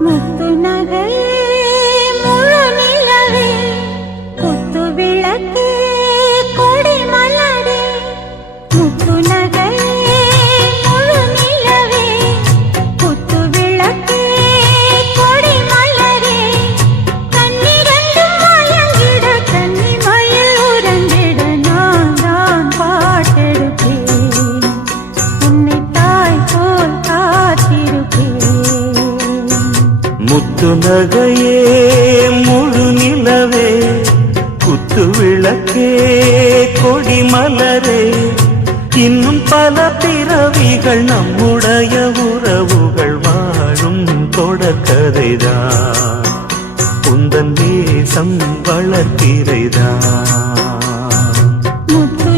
முத்து நகையே முழு நிலவே குத்து விளக்கே கொடி மலரே முத்து நகையே முழு நிலவே குத்து விளக்கே கொடி மலரே கண்ணிரண்டும் மயங்கிட கன்னி மயில் உறங்கிட நான் தான் பாட்டெடுப்பேன் உன்னை தாய் போல் காத்திருப்பேன் முத்து நகையே முழு நிலவே குத்து விளக்கே கொடி மலரே இன்னும் பல பிறவிகள் நம்முடைய உறவுகள் வாழும் தொடர்கதைதான் உந்தன் தேசம் வளர்த்திரைதான் முத்து